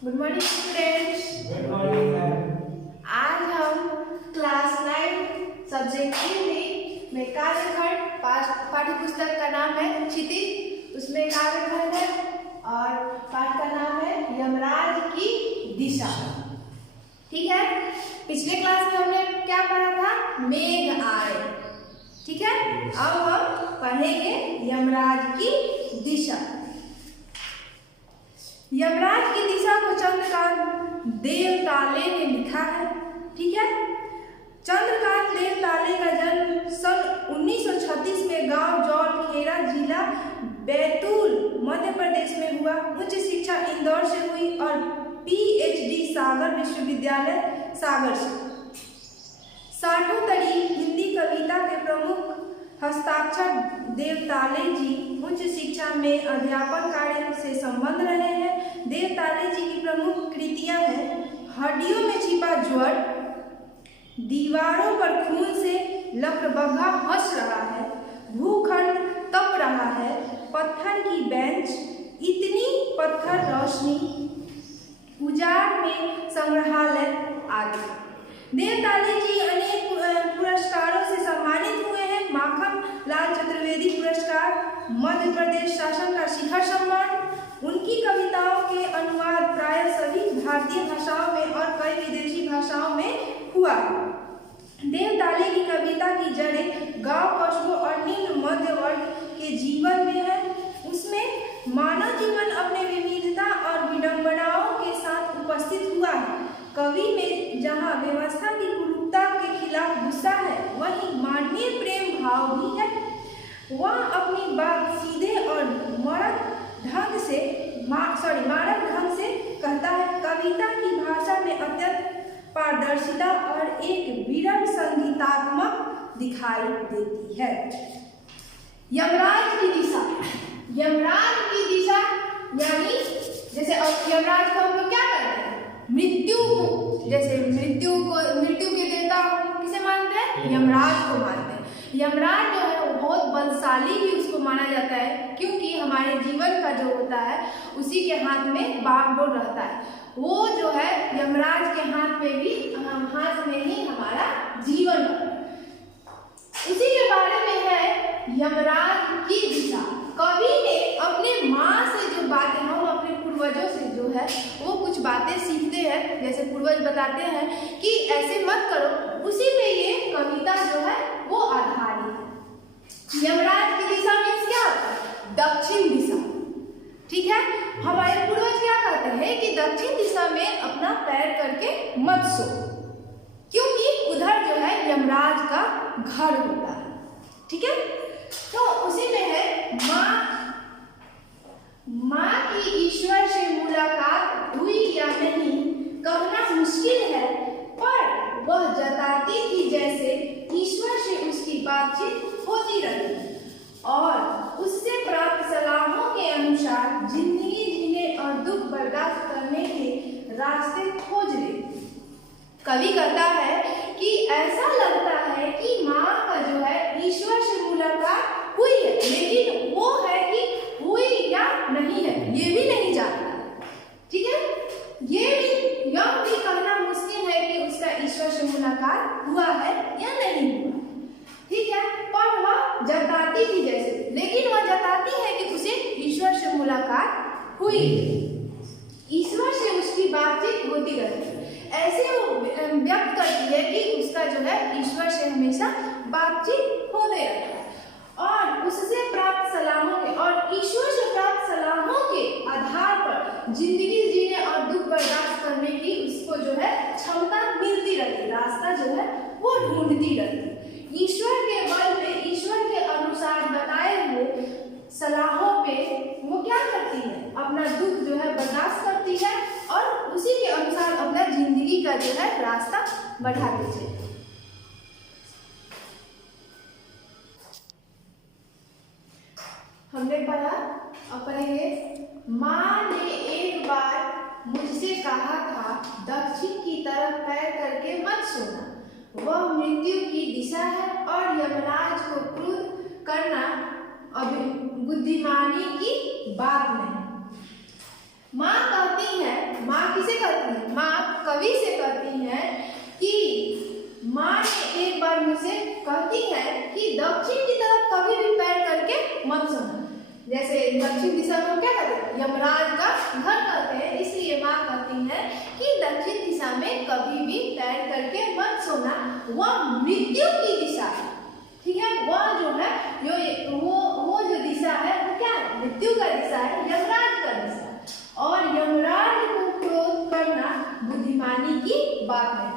Good morning students. Good morning ma'am. आज हम class 9 subject Hindi में कार्यखंड पाठ्य पुस्तक का नाम है क्षितिज, उसमें कार्यखंड है और पाठ का नाम है यमराज की दिशा। ठीक है, पिछले क्लास में हमने क्या पढ़ा था? मेघ आए। ठीक है, अब हम पढ़ेंगे यमराज की दिशा। यमराज की दिशा को चंद्रकांत देवताले ने लिखा है। ठीक है, चंद्रकांत देवताले का जन्म सन 1936 में गांव जौलखेड़ा, जिला बैतूल, मध्य प्रदेश में हुआ। उच्च शिक्षा इंदौर से हुई और पीएचडी सागर विश्वविद्यालय सागर से। साठोतरी हिंदी कविता के प्रमुख हस्ताक्षर देवताले जी उच्च शिक्षा में अध्यापन कार्य से संबंध रहे हैं। देवताले जी की प्रमुख कृतियां हैं हड्डियों में छिपा ज्वर, दीवारों पर खून से लकड़बग्घा हंस रहा है, भूखंड तप रहा है, पत्थर की बेंच, इतनी पत्थर रोशनी, उजाड़ में संग्रहालय आदि। देवताले जी अनेक पुरस्कारों से सम्मानित हुए हैं। माखन लाल चतुर्वेदी पुरस्कार, मध्य प्रदेश शासन का शिखर सम्मान। उनकी कविताओं के अनुवाद प्राय सभी भारतीय भाषाओं में और कई विदेशी भाषाओं में हुआ। देवताले की कविता की जड़ें गांव, कस्बों और निम्न मध्य वर्ग के जीवन में है। उसमें मानव जीवन अपने विविधता और विडंबनाओं के साथ उपस्थित हुआ है। कवि में जहाँ व्यवस्था की कुरूपता के खिलाफ गुस्सा है, वहीं मानवीय प्रेम भाव भी है। वह अपनी बात सीधे और मारक ढंग से कहता है। कविता की भाषा में अत्यंत पारदर्शिता और एक विरल संगीतात्मक दिखाई देती है। यमराज की दिशा। यमराज की दिशा यानी जैसे यमराज को हम लोग क्या करते हैं? मृत्यु को, जैसे मृत्यु के देवता किसे मानते हैं? यमराज को मानते हैं। यमराज जो है वो बहुत बलशाली भी उसको माना जाता है, क्योंकि हमारे जीवन का जो होता है उसी के हाथ में बागडोर रहता है। वो जो है यमराज के हाथ में ही हमारा जीवन है। उसी के बारे में है यमराज की दिशा। कवि ने अपने माँ से जो बातें, हम अपने पूर्वजों से जो है वो कुछ बातें सीखते हैं, जैसे पूर्वज बताते हैं कि ऐसे मत करो, उसी पे ये कविता जो है वो आधारित है। यमराज की दिशा मीन्स क्या होता है? दक्षिण दिशा। ठीक है, हमारे पूर्वज क्या कहते हैं कि दक्षिण दिशा में अपना पैर करके मत सो, क्योंकि उधर जो है यमराज का घर होता है। ठीक है, तो उसी में है माँ की ईश्वर से मुलाकात हुई या नहीं कहना मुश्किल है, पर वह जताती थी जैसे ईश्वर से उसकी बातचीत होती रही और उससे प्राप्त सलाहों के अनुसार जिंदगी जीने और दुख बर्दाश्त करने के रास्ते खोज ले। कवि कहता है कि ऐसा लगता है कि माँ का जो है ईश्वर से मुलाकात हुई है, लेकिन वो है कि हुई या नहीं है ये भी नहीं जानता। ठीक है, यह भी कहना मुश्किल है कि उसका ईश्वर से मुलाकात हुआ है या नहीं हुआ। ठीक है, पर वह जताती थी जैसे, लेकिन वह जताती है कि उसे ईश्वर से मुलाकात हुई, ईश्वर से उसकी बातचीत होती रहती है। ऐसे वो व्यक्त करती है कि उसका जो है ईश्वर से हमेशा बातचीत होते रहता है और उससे प्राप्त सलाहों के और ईश्वर से प्राप्त सलाहों के आधार पर जिंदगी जीने और दुख बर्दाश्त करने की उसको जो है क्षमता मिलती रहती, रास्ता जो है वो ढूंढती रहती। ईश्वर के बल पे, ईश्वर के अनुसार बताए हुए सलाहों पे वो क्या करती है? अपना दुख जो है बर्दाश्त करती है और उसी के अनुसार अपना जिंदगी का जो है रास्ता बढ़ाती है। हमने पढ़ा और पढ़ेंगे। माँ ने एक बार मुझसे कहा था दक्षिण की तरफ पैर करके मत सोना, वह मृत्यु की दिशा है और यमराज को क्रोध करना अभी बुद्धिमानी की बात नहीं। माँ कहती है, माँ किसे कहती है? माँ कवि से कहती है कि माँ ने एक बार मुझसे कहती है कि दक्षिण की तरफ कभी भी पैर करके मत सोना। जैसे दक्षिण दिशा को क्या कहते हैं? यमराज का घर कहते हैं, इसलिए माँ कहती है कि दक्षिण दिशा में कभी भी पैर करके मत सोना, वह मृत्यु की दिशा है। ठीक है, वह जो है वो जो दिशा है वो क्या है? मृत्यु का दिशा है, यमराज का दिशा। और यमराज को क्रोध करना बुद्धिमानी की बात है।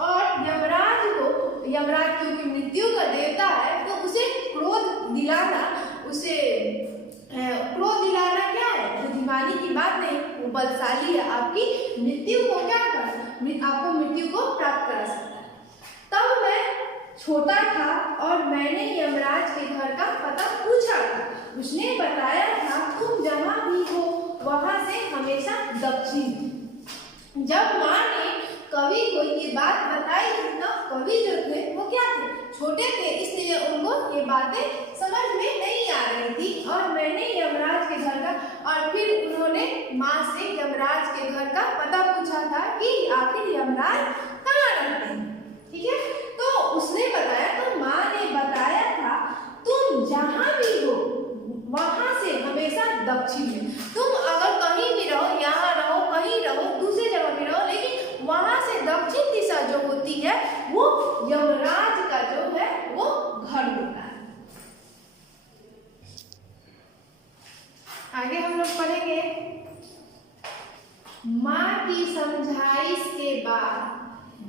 और यमराज क्योंकि मृत्यु का देवता है, तो उसे क्रोध दिलाना क्या है? बुद्धिमानी की बात नहीं, वो बलशाली है, आपकी मृत्यु को क्या कर, आपको मृत्यु को प्राप्त करा सकता है। तब मैं छोटा था और मैंने यमराज के घर का पता पूछा था। उसने बताया था तुम जहाँ भी हो वहाँ से हमेशा दक्षिण। जब माँ ने कवि को ये बात बताई तो कवि जो थे वो क्या थे? छोटे थे, इसलिए उनको ये बातें समझ में नहीं आ रही थी। और मैंने यमराज के घर का, और फिर उन्होंने माँ से यमराज के घर का पता पूछा था कि आखिर यमराज कहाँ रहते हैं। ठीक है, तो उसने बताया, तो माँ ने बताया था तुम जहाँ भी हो वहाँ से हमेशा दक्षिण में। तुम अगर कहीं भी रहो, यहाँ रहो, कहीं रहो, दूसरी जगह भी रहो, लेकिन वहाँ से दक्षिण दिशा जो होती है वो यमराज का जो है वो घर होता है। आगे हम लोग पढ़ेंगे। माँ की समझाइश के बाद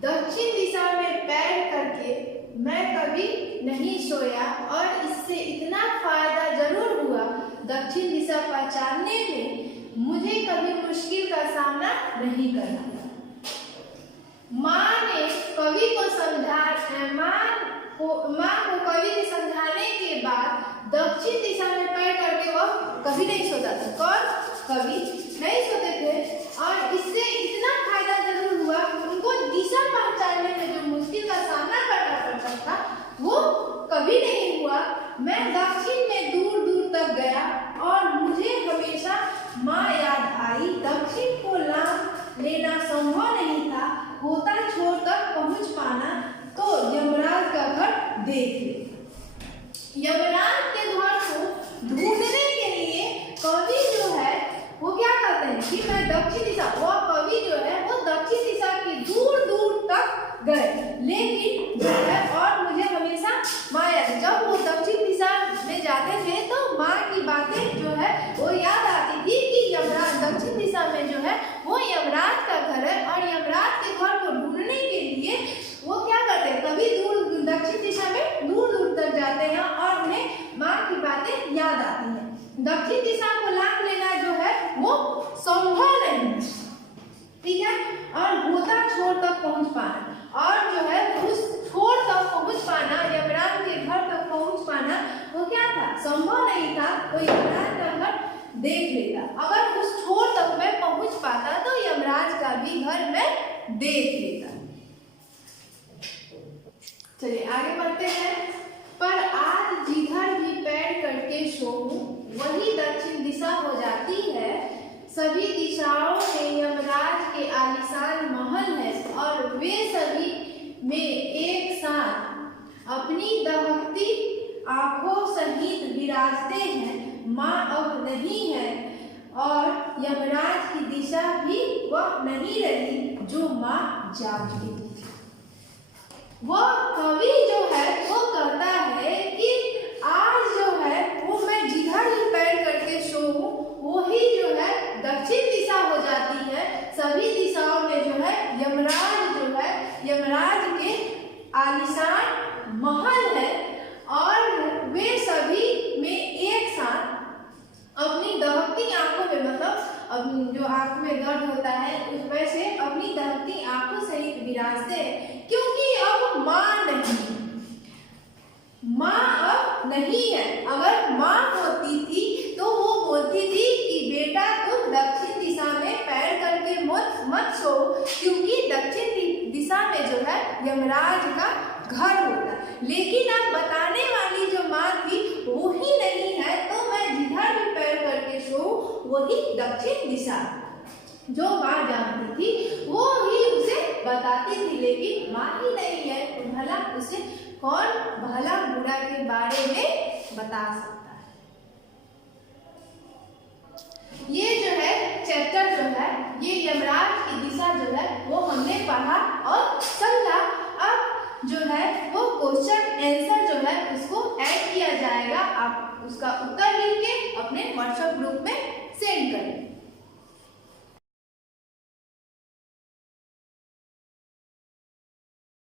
दक्षिण दिशा में पैर करके मैं कभी नहीं सोया, और इससे इतना फायदा जरूर हुआ, दक्षिण दिशा पहचानने में मुझे कभी मुश्किल का सामना नहीं करना पड़ा। माँ ने कवि को माँ को कवि के समझाने के बाद दक्षिण दिशा में पैर करके वह कभी नहीं सोता था। कौन? कवि नहीं सोते थे, और इससे इतना फायदा जरूर हुआ, उनको दिशा पहचानने में जो मुश्किल का सामना करना पड़ता था वो कभी नहीं हुआ। मैं दक्षिण में दूर दूर तक गया और मुझे हमेशा माँ याद आई। दक्षिण को लाभ लेना संभव नहीं था, होता छोर तक पहुँच पाना तो यमराज का घर देख ले। यमराज के घर को ढूंढने के लिए कवि जो है वो क्या कहते हैं कि मैं दक्षिण दिशा, वो कवि जो है वो दक्षिण दिशा की दूर दूर तक गए, लेकिन जो है और मुझे हमेशा माँ याद। जब वो दक्षिण दिशा में जाते थे तो माँ की बातें जो है वो याद आती थी कि यमराज दक्षिण दिशा में जो है वो यमराज का घर है, और यमराज के घर को ढूंढने के लिए वो क्या करते हैं? कभी दूर दक्षिण दिशा में दूर दूर तक जाते हैं और उन्हें माँ की बातें याद आती हैं। दक्षिण दिशा को लाभ लेना जो है वो संभव नहीं, ठीक है, और होता छोर तक पहुंच पाना, और जो है उस छोर तक पहुंच पाना, यमराज के घर तक पहुंच पाना वो क्या था? संभव नहीं था। तो यमराज का घर देख लेता, अगर उस छोर तक मैं पहुंच पाता तो यमराज का भी घर मैं देख लेता। चलिए आगे बढ़ते हैं। पर आज जिधर भी पैर करके सोऊं वही दक्षिण दिशा हो जाती है। सभी दिशाओं में यमराज के आलीशान महल है, और वे सभी में एक साथ अपनी दहकती आंखों सहित विराजते हैं। माँ अब नहीं है, और यमराज की दिशा भी वह नहीं रही जो माँ जानती थी। वह कवि जो है वो कहता है कि आज जो है वो मैं जिधर ही पैर करके सोऊं वही जो है दक्षिण दिशा हो जाती है। सभी दिशाओं में जो है यमराज के आलीशान महल है, और वे सभी में एक साथ अपनी दहकती आंखों में, मतलब अब जो आंख में दर्द होता है उस वैसे अपनी दहकती आंखों सहित विराजते हैं, क्योंकि अब माँ अब नहीं है। अगर माँ होती थी तो वो बोलती थी कि बेटा तुम दक्षिण दिशा में पैर करके मत सो, क्योंकि दक्षिण दिशा में जो है यमराज का घर होता है। लेकिन अब बताने वाली जो माँ थी वो ही नहीं है, तो मैं जिधर भी पैर करके सो जो माँ जानती थी वो ही उसे बताती थी, लेकिन माँ ही नहीं है तो भला उसे कौन भला बुरा के बारे में बता सकता है। ये जो है चैप्टर जो है, ये यमराज की दिशा जो है वो हमने पढ़ा और समझा। अब जो है वो क्वेश्चन आंसर जो है उसको ऐड किया जाएगा। आप उसका उत्तर लिख के अपने व्हाट्सएप ग्रुप में सेंड करें।